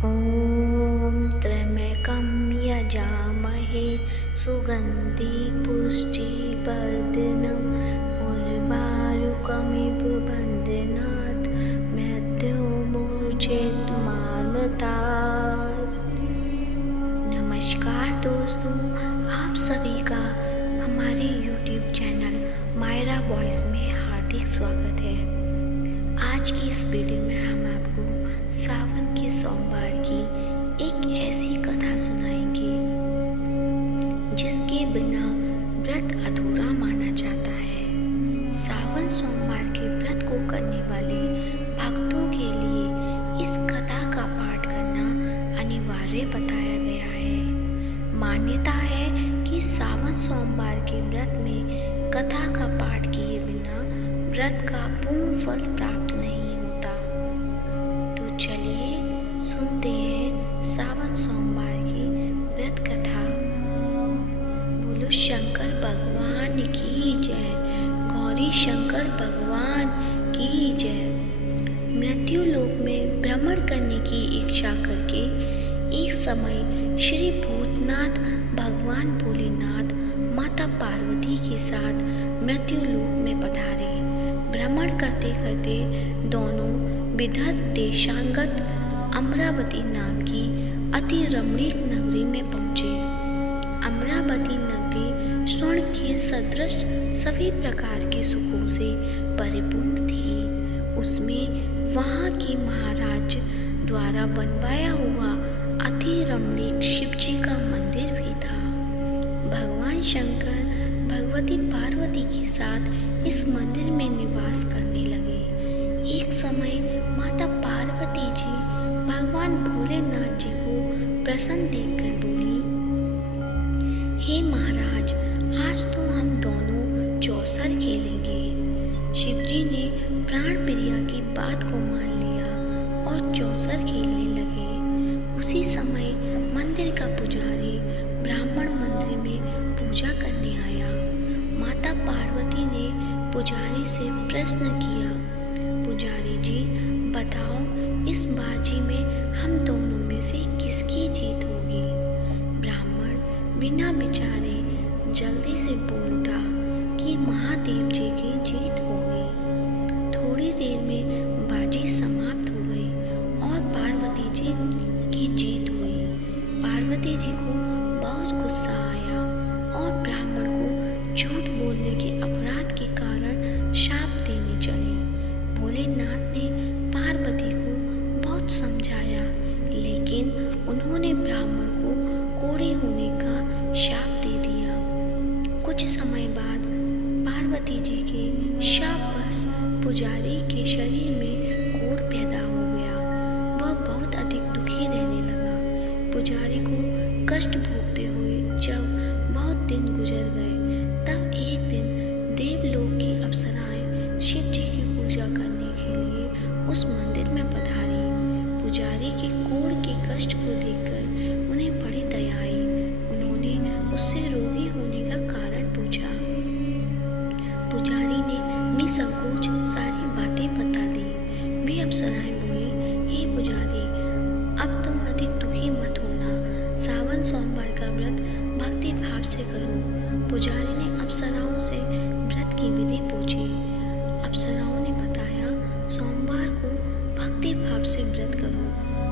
ॐ त्र्यम्बकं यजामहे सुगन्धि पुष्टिवर्धनम् उर्वारुकमिव बन्धनात् मृत्युर्मुक्षेमामृतात्। नमस्कार दोस्तों, आप सभी का हमारे YouTube चैनल मायरा वॉइस में हार्दिक स्वागत है। आज की इस वीडियो में हम आपको सावन के सोमवार की एक ऐसी कथा सुनाएंगे जिसके बिना व्रत अधूरा माना जाता है। सावन सोमवार के व्रत को करने वाले भक्तों के लिए इस कथा का पाठ करना अनिवार्य बताया गया है। मान्यता है कि सावन सोमवार के व्रत में कथा का पाठ किए बिना व्रत का पूर्ण फल प्राप्त नहीं होता। तो चलिए सुनते हैं सावन सोमवार की व्रत कथा। बोलो शंकर भगवान की जय, गौरी शंकर भगवान की जय। मृत्यु लोक में भ्रमण करने की इच्छा करके एक समय श्री भूतनाथ भगवान भोलेनाथ माता पार्वती के साथ मृत्यु लोक में पधारे। भ्रमण करते करते दोनों विदर्भ देशांगत अमरावती नाम की अति रमणीक नगरी में पहुंचे। अमरावती नगरी स्वर्ण के सदृश सभी प्रकार के सुखों से परिपूर्ण थी। उसमें वहां के महाराज द्वारा बनवाया हुआ अति रमणीक शिव जी का मंदिर भी था। भगवान शंकर भगवती पार्वती के साथ इस मंदिर में निवास करने लगे। एक समय माता पार्वती जी भगवान भोलेनाथ जी को प्रसन्न देखकर बोली, हे महाराज, आज तो हम दोनों चौसर खेलेंगे। शिव जी ने प्राण प्रिया की बात को मान लिया और चौसर खेलने लगे। उसी समय मंदिर का पुजारी ब्राह्मण मंदिर में पूजा करने आया। माता पार्वती ने पुजारी से प्रश्न किया, पुजारी जी बताओ, इस बाजी में हम दोनों में से किसकी जीत होगी? ब्राह्मण बिना विचारे जल्दी से बोल उठा कि महादेव जी की जीत होगी। थोड़ी देर में बाजी समाप्त हो गई और पार्वती जी की जीत हुई। पार्वती जी को बहुत गुस्सा आया और ब्राह्मण को झूठ बोलने के अपराध के कारण शाप देने चले। भोलेनाथ ने पार्वती को बहुत समझाया, लेकिन उन्होंने ब्राह्मण को कोढ़े होने का शाप दे दिया। कुछ समय बाद पार्वती जी के शापवश पुजारी के शरीर में कोढ़ पैदा हो गया। वह बहुत अधिक दुखी रहने लगा। पुजारी को कष्ट भोगते हुए जब बहुत दिन गुजर गए, तब एक दिन देवलोक की अप्सराएं शिव जी की पूजा करने के लिए उस मंदिर में पधारी। पुजारी के कोढ़ के कष्ट को देखकर उन्हें बड़ी दया आई। उन्होंने उससे रोगी होने का कारण पूछा। पुजारी ने निसंकोच सारी बातें बता दी। वे अप्सराएं बोली, हे पुजारी, अब तुम अधिक दुखी मत होना। सावन सोमवार का व्रत भक्ति भाव से करो। पुजारी ने अप्सराओं से व्रत की विधि पूछी। अप्सराओं ने बताया, सोमवार को भक्ति भाव से व्रत करो,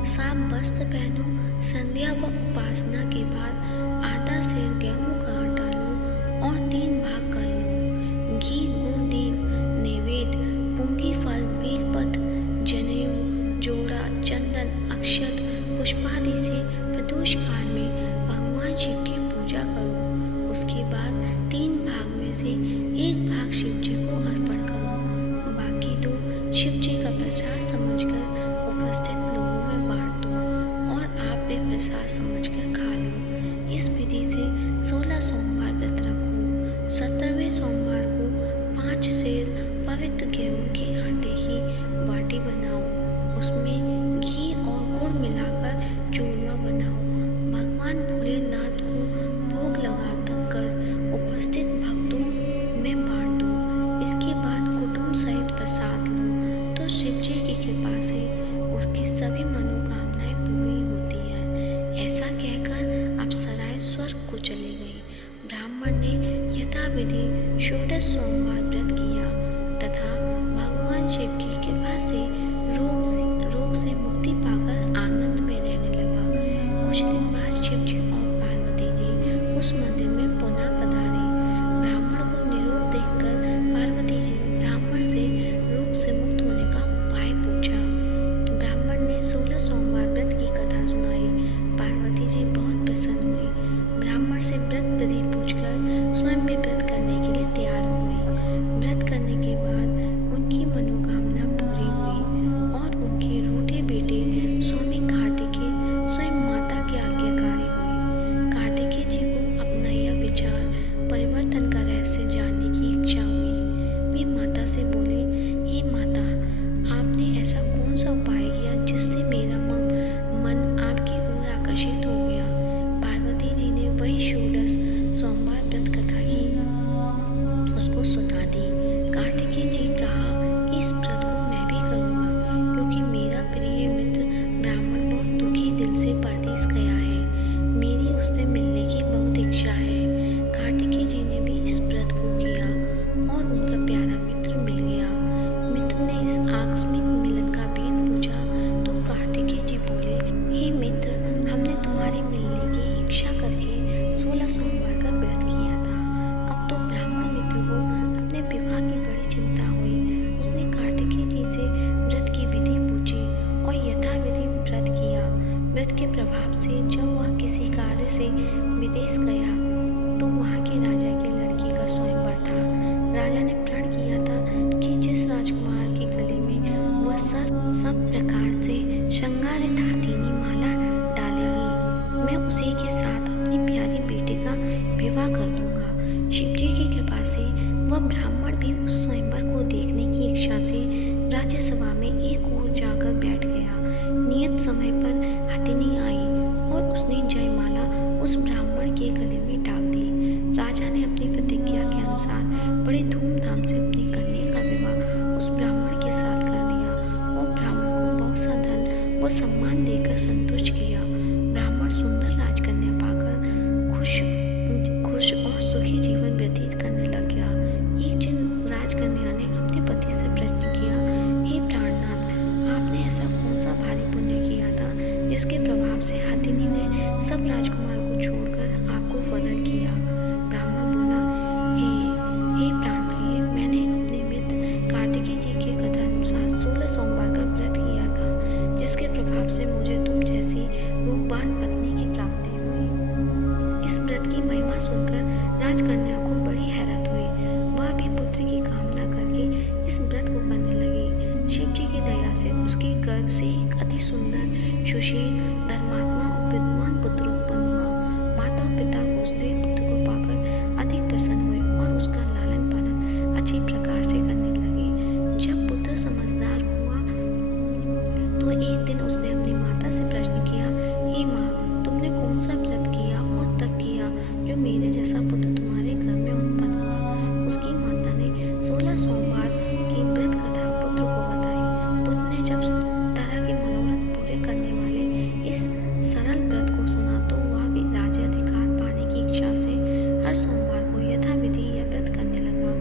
साफ वस्त्र पहनो, संध्या व उपासना के बाद आधा सेर गेहूं का आटा लो और 3 भाग कर लो। घी, गुड़, दीप, नैवेद्य, पुंगी फल, बेलपत्र, जनेऊ, जोड़ा, चंदन, अक्षत, पुष्पादि से प्रदोष काल में भगवान शिव की पूजा करो। उसके बाद 3 भाग में से 1 भाग शिव जी को अर्पण करो। बाकी 2 शिव जी का प्रसाद समझकर उपस्थित लोगों में बांट दो और आप भी प्रसाद समझकर खा लो। इस विधि से 16 सोमवार व्रत रखो। 17 यथाविधि षोडश सोमवार व्रत किया तथा भगवान शिव की कृपा से रोग से मुक्ति पाकर आनंद में रहने लगा। कुछ दिन बाद शिव जी और पार्वती जी उस मंदिर में पुनः पधारे। ब्राह्मण को निरोग देखकर पार्वती जी ने ब्राह्मण से रोग से मुक्त होने का उपाय पूछा। ब्राह्मण ने 16 सोमवार व्रत की कथा सुनाई। पार्वती जी बहुत प्रसन्न हुई। ब्राह्मण से व्रत विधि पूछकर स्वयं भी व्रत करने के लिए तैयार हो गई। व्रत करने के बाद उनकी मनोकामना पूरी हुई और उनके रूठे बेटे स्वामी कार्तिकेय स्वयं माता के आज्ञाकारी हुए। कार्तिकेय जी को अपना यह विचार परिवर्तन का रहस्य जानने की इच्छा हुई। वे माता से बोले, हे माता, आपने ऐसा कौन सा उपाय किया जिससे मेरा मन आपकी ओर आकर्षित हो गया। पार्वती जी ने वही षोडश सोमवार व्रत कथा की उसको सुना दी। कार्तिकेय जी कहा, इस व्रत को मैं भी करूँगा क्योंकि मेरा प्रिय मित्र ब्राह्मण बहुत दुखी दिल से परदेश गया है। मेरी उससे मिलने की बहुत इच्छा है। कार्तिकेय जी ने भी इस व्रत को किया और उनका प्यारा मित्र मिल गया। मित्र ने इस आकस्मिक मिलन का भेद पूछा तो कार्तिकेय जी बोले, हे मित्र, हमने तुम्हारे मिलने की इच्छा करके 16 सोमवार का व्रत किया था। अब तो ब्राह्मण मित्र को अपने विवाह की बड़ी चिंता हुई। उसने कार्तिकेय जी से व्रत की विधि पूछी और यथाविधि व्रत किया। व्रत के प्रभाव से जब वह किसी कार्य से विदेश गया तो वहाँ के राजा की लड़की का स्वयंवर था। राजा ने प्रण किया था कि जिस राजकुमार के गले में वह सब प्रकार से श्रृंगारित हाथीनी माला डालेगी, मैं उसी के साथ अपनी प्यारी बेटी का विवाह कर दूंगा। शिव जी की कृपा से वह ब्राह्मण भी उस स्वयंवर को देखने की इच्छा से राज्यसभा में एक ओर जाकर बैठ गया। नियत समय पर हाथीनी आई और उसने जयमाला उस ब्राह्मण के गले में डाल दी। राजा ने अपनी प्रतिज्ञा के अनुसार बड़े धूमधाम से अपनी कन्या का विवाह उस ब्राह्मण के साथ कर दिया और ब्राह्मण को बहुत सा धन व सम्मान देकर संतुष्ट किया। ब्राह्मण सुंदर राजकन्या पाकर खुश और सुखी जीवन व्यतीत करने लग गया। एक दिन राजकन्या ने अपने पति से प्रश्न किया, हे प्राणनाथ, आपने ऐसा कौन सा भारी पुण्य किया था जिसके प्रभाव से हाथिनी ने सब राजकुमार को छोड़कर आपको वरण किया। ब्राह्मण बोला, हे प्राणप्रिय, मैंने अपने मित्र कार्तिकेय जी के कथा अनुसार 16 सोमवार का व्रत किया था जिसके प्रभाव से मुझे तुम जैसी रूपवान पत्नी की प्राप्ति हुई। इस व्रत की महिमा सुनकर राजकन्या को बड़ी हैरत हुई। वह भी पुत्र की कामना करके इस व्रत को करने लगी। शिव जी की दया से उसके गर्भ से एक अति सुंदर, सुशील, धर्मात्मा और विद्वान पुत्र उत्पन्न हुआ। माता और पिता को उसके पुत्र को पाकर अधिक प्रसन्न हुए और उसका लालन पालन अच्छी प्रकार से करने लगे। जब पुत्र समझदार हुआ तो एक दिन उसने अपनी माता से प्रश्न किया, हे माँ, तुमने कौन सा व्रत किया और तब किया जो मेरे जैसा पुत्र तुम्हारे घर में उत्पन्न हुआ। उसकी माता ने 16 सोमवार की व्रत कथा पुत्र को बताई। पुत्र ने जब तरह के मनोरथ पूरे करने वाले इस सरल व्रत को सुना तो वह भी राज्य अधिकार पाने की इच्छा से हर सोमवार को यथाविधि यह व्रत करने लगा।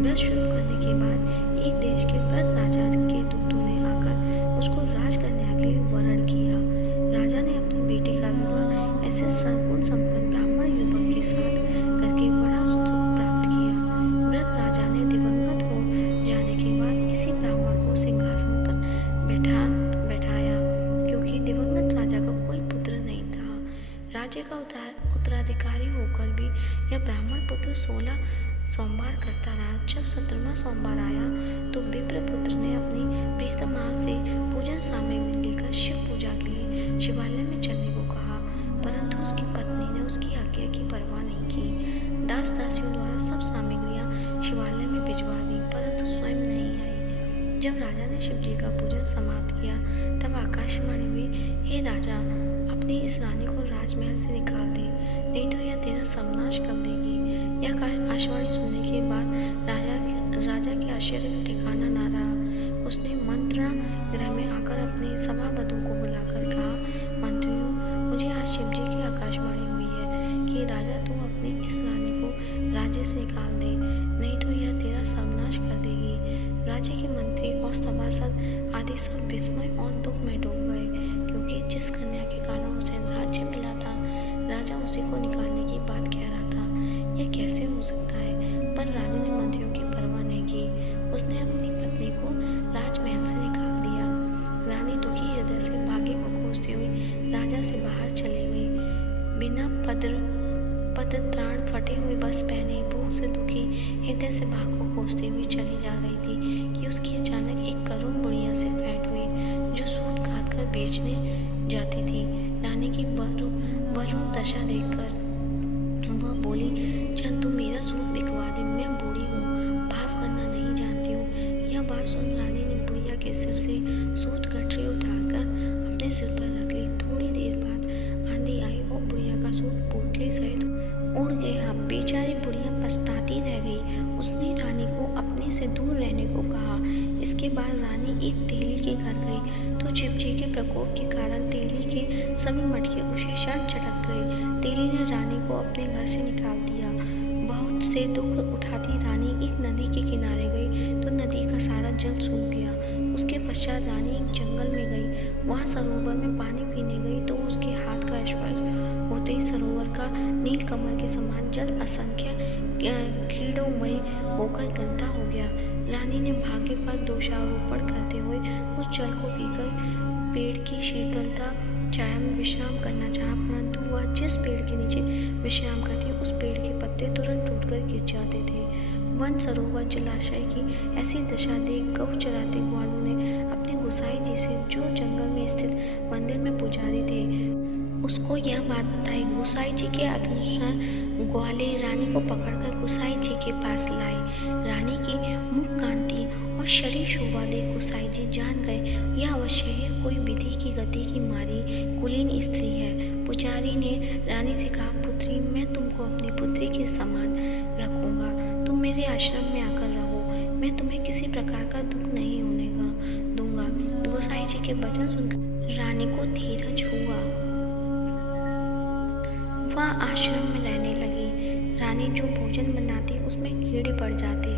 व्रत शुरू करने के बाद एक देश के व्रत राजा के दूतों ने आकर उसको राजकन्या के लिए वरण किया। राजा ने अपनी बेटी का विवाह ऐसे सर्वगुण संपन्न ब्राह्मण युवक के साथ करके बड़ा सुख प्राप्त किया। व्रत राजा ने दिवंगत हो जाने के बाद इसी ब्राह्मण को सिंहासन पर बैठाया क्योंकि दिवंगत राजा का कोई पुत्र नहीं था। राज्य का उत्तराधिकारी होकर भी यह ब्राह्मण पुत्र 16 सोमवार करता रहा। जब 17वां सोमवार आया तो विप्र पुत्र ने अपनी प्रियतमा से पूजन सामग्री लेकर शिव पूजा के लिए शिवालय में चलने को कहा, परंतु उसकी पत्नी ने उसकी आज्ञा की परवाह नहीं की। दास दासियों द्वारा सब सामग्रियां शिवालय में भिजवा दी परंतु स्वयं नहीं आई। जब राजा ने शिव जी का पूजन समाप्त किया तब आकाशवाणी हुई, हे राजा, अपनी इस रानी को राजमहल से निकाल दे, नहीं तो यह तेरा सर्वनाश कर देगी। यह आकाशवाणी सुनने के बाद राजा के आश्चर्य का ठिकाना ना रहा। उसने मंत्रणा गृह में आकर अपने सभासदों को बुलाकर कहा, मंत्रियों, मुझे आज शिव जी की आकाशवाणी हुई है कि राजा तुम अपनी इस रानी को राज्य से निकाल दे, नहीं तो यह तेरा सर्वनाश कर देगी। राज्य के मंत्री और सभासद आदि सब विस्मय और दुख में डूब गए, क्योंकि जिस कन्या के कारण उसे राज्य मिला था, राजा उसी को निकालने की बात कह रहा था। यह कैसे हो सकता है? पर रानी ने मंत्रियों की परवाह नहीं की। उसने अपनी पत्नी को राजमहल से निकाल दिया। रानी दुखी हृदय से भाग्य को खोजती हुई राजा से बाहर चली गई। बिना पदत्राण फटे हुए बस पहने, भूख से दुखी हृदय से भाग को खोजती हुई चली जा रही थी कि उसकी अचानक एक करुण बुढ़िया से भेंट हुई, जो सूत काट कर बेचने जाती थी। रानी की वरुण दशा देखकर वह बोली, चल तू मेरा सूत बिकवा दे, मैं बूढ़ी हूँ, भाव करना नहीं जानती हूँ। यह बात सुन रानी ने बुढ़िया के सिर से सूत गठरी उठाकर अपने सिर पर रख ली। थोड़ी देर बाद आंधी आई और बुढ़िया का सूत पोटली सहित उड़ गया। बेचारी बुढ़िया पछताती रह गई। उसने रानी को अपने से दूर रहने को कहा। इसके बाद रानी एक तेली के घर गई तो चिपची के प्रकोप के कारण तेली के सभी मटके उसे क्षण चटक गए। तेली ने रानी को अपने घर से निकाल दिया। बहुत से दुख उठाती रानी एक नदी के किनारे गई तो नदी का सारा जल सूख गया। उसके पश्चात रानी एक जंगल में गई। वहाँ सरोवर में पानी पीने गई तो उसके हाथ का स्पर्श होते ही सरोवर का नील कमल के समान जल असंख्य कीड़ोमय होकर गंदा हो गया। रानी ने भाग्य पर दोषारोपण करते हुए उस जल को पीकर पेड़ की शीतलता छाया में विश्राम करना चाहा, परंतु वह जिस पेड़ के नीचे विश्राम करती उस पेड़ के पत्ते तुरंत टूटकर गिर जाते थे। वन सरोवर जलाशय की ऐसी दशा देख गौ चराते ग्वालों ने अपने गुसाई जी से, जो जंगल में स्थित मंदिर में पुजारी थे, उसको यह बात बताई। गुसाई जी के अनुसार ग्वाले रानी को पकड़कर गुसाई जी के पास लाए। रानी की मुख कांति और शरीर शोभा देख गुसाई जी जान गए यह अवश्य ही कोई विधि की गति की मारी कुलीन स्त्री है। पुजारी ने रानी से कहा, पुत्री, मैं तुमको अपनी पुत्री के समान रखूंगा। तुम मेरे आश्रम में आकर रहो, मैं तुम्हें किसी प्रकार का दुख नहीं होने दूंगा। गुसाई जी के वचन सुनकर रानी को धीरज हुआ। वह आश्रम में रहने लगी। रानी जो भोजन बनाती उसमें कीड़े पड़ जाते,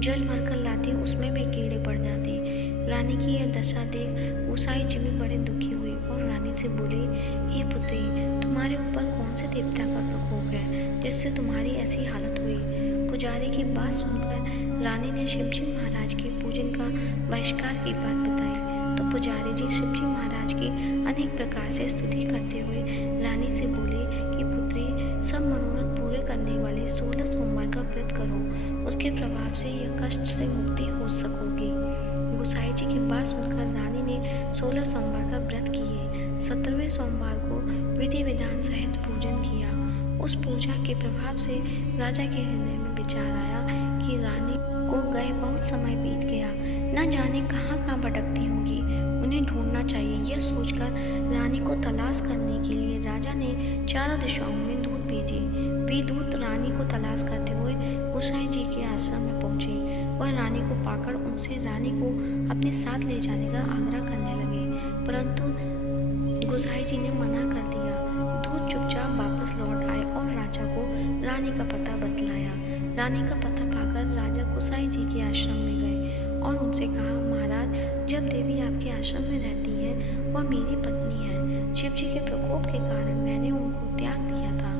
जल भरकर लाती उसमें भी कीड़े पड़ जाते। रानी की यह दशा देख गुसाई जी भी बड़े दुखी हुई और रानी से बोली, हे पुत्री, तुम्हारे ऊपर कौन से देवता का प्रकोप है जिससे तुम्हारी ऐसी हालत हुई? पुजारी की बात सुनकर रानी ने शिवजी महाराज के पूजन का बहिष्कार की बात बताई तो पुजारी जी शिवजी महाराज की अनेक प्रकार से स्तुति करते हुए रानी से बोले कि पुत्री, सब मनोरथ पूरे करने वाले 16 सोमवार का व्रत करो, उसके प्रभाव से यह कष्ट से मुक्ति हो सकोगी। गुसाई जी की बात सुनकर रानी ने 16 सोमवार का व्रत किए। 17वें सोमवार को विधि विधान सहित पूजन किया। उस पूजा के प्रभाव से राजा के हृदय में विचार आया कि रानी को गए बहुत समय बीत गया, न जाने कहाँ कहाँ भटकती होंगी, उन्हें ढूंढना चाहिए। यह सोचकर रानी को तलाश करने के लिए राजा ने चारों दिशाओं में दूत भेजे। वे दूत रानी को तलाश करते हुए गुसाई जी के आश्रम में पहुंचे। वह रानी को पाकर उनसे रानी को अपने साथ ले जाने का आग्रह करने लगे, परंतु गुसाई जी ने मना कर दिया। दूत चुपचाप वापस लौट आए और राजा को रानी का पता बतलाया। रानी का पता पाकर राजा गुसाई जी के आश्रम में गए और उनसे कहा, महाराज, जब देवी आपके आश्रम में रहती है वह मेरी पत्नी है। शिव जी के प्रकोप के कारण मैंने उनको त्याग दिया था।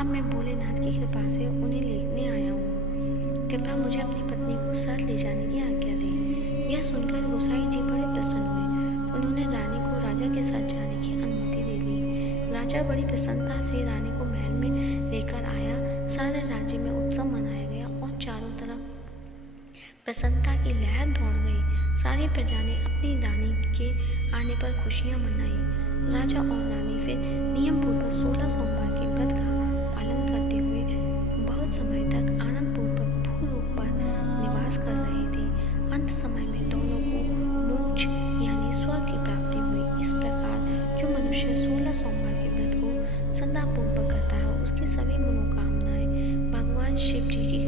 अब मैं भोलेनाथ की कृपा से उन्हें लेने आया हूँ। कृपया मुझे अपनी पत्नी को साथ ले जाने की आज्ञा दें। यह सुनकर गुसाई जी बड़े प्रसन्न हुए। उन्होंने रानी को राजा के साथ जाने की अनुमति दे दी। राजा बड़ी प्रसन्नता से रानी को महल में लेकर आया। सारे राज्य में उत्सव मनाया गया और चारों तरफ प्रसन्नता की लहर दौड़ गई। सारी प्रजा ने अपनी रानी के आने पर खुशियां मनाई। राजा और रानी फिर नियम पूर्वक 16 सोमवार के व्रत का पालन करते हुए बहुत समय तक आनंद पूर्वक भूलोक पर निवास कर रहे थे। अंत समय में दोनों को मोक्ष यानी स्वर्ग की प्राप्ति हुई। इस प्रकार जो मनुष्य 16 सोमवार के व्रत को सदा पूर्वक करता है उसकी सभी मनोकामनाएं भगवान शिव जी की